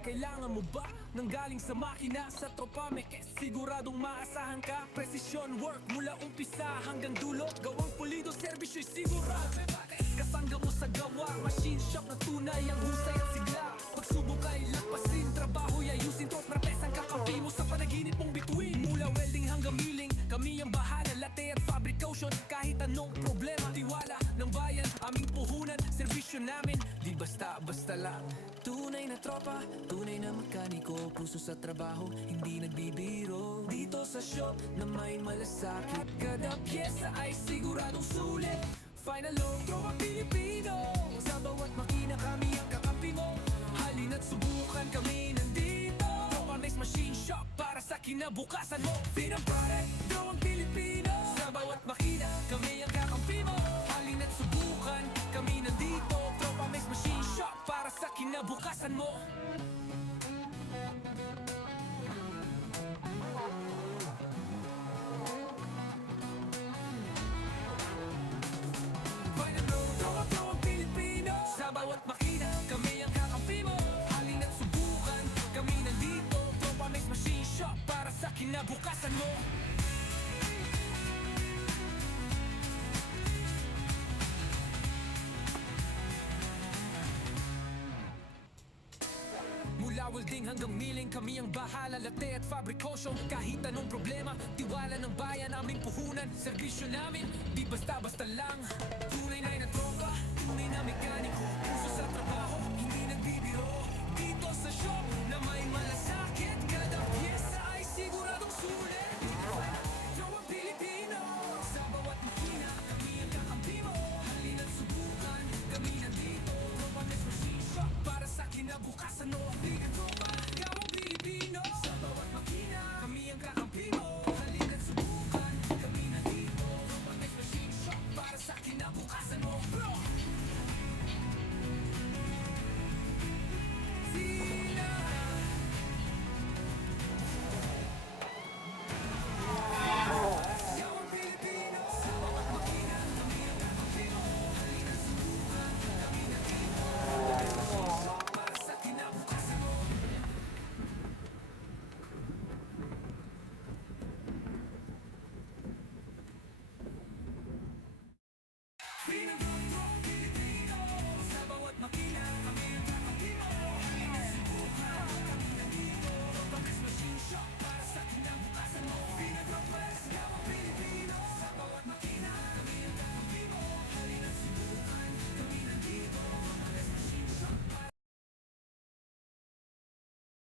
Kailangan mo ba nang galing sa makina? Sa tropa may siguradong maasahan ka. Precision work mula umpisa hanggang dulo. Gawang pulido, servisyo'y sigurado. Kasangga mo sa gawa, machine shop na tunay ang husay at sigla. Pagsubok ay lampasin, trabaho'y ayusin. Trotrapes ang kakampi mo sa panaginip mong bituin. Mula welding hanggang milling, kami ang bahala. Latte at fabrication, kahit anong problema. Tiwala ng bayan, aming puhunan. Servisyo namin, di basta-basta lang. Tunay na tropa, tunay na mekaniko. Puso sa trabaho, hindi nagbibiro. Dito sa shop na may malasakit, kada pyesa ay siguradong sulit. Final load, tropa Pilipino. Sa bawat makina kami ang kakampi mo. Halina't subukan, kami nandito. Tropa Mix Machine Shop para sa kinabukasan mo. Finang product, gawang Pilipino. Sa bawat makina kami ang kakampi mo. Halina't subukan, kami nandito. Tropa Mix Machine Shop para sa kinabukasan mo. Final road, tropa Pilipino. Sa bawat makina kami ang kakampi mo. Halina't subukan, kami nandito. Tropa Mix Machine Shop para sa kinabukasan mo. Mula welding hanggang milling, kami ang bahala. Latte at fabrication, kahit anong problema. Tiwala ng bayan, aming puhunan. Servisyo namin, di basta-basta lang. Tunay na tropa, tunay na mekaniko.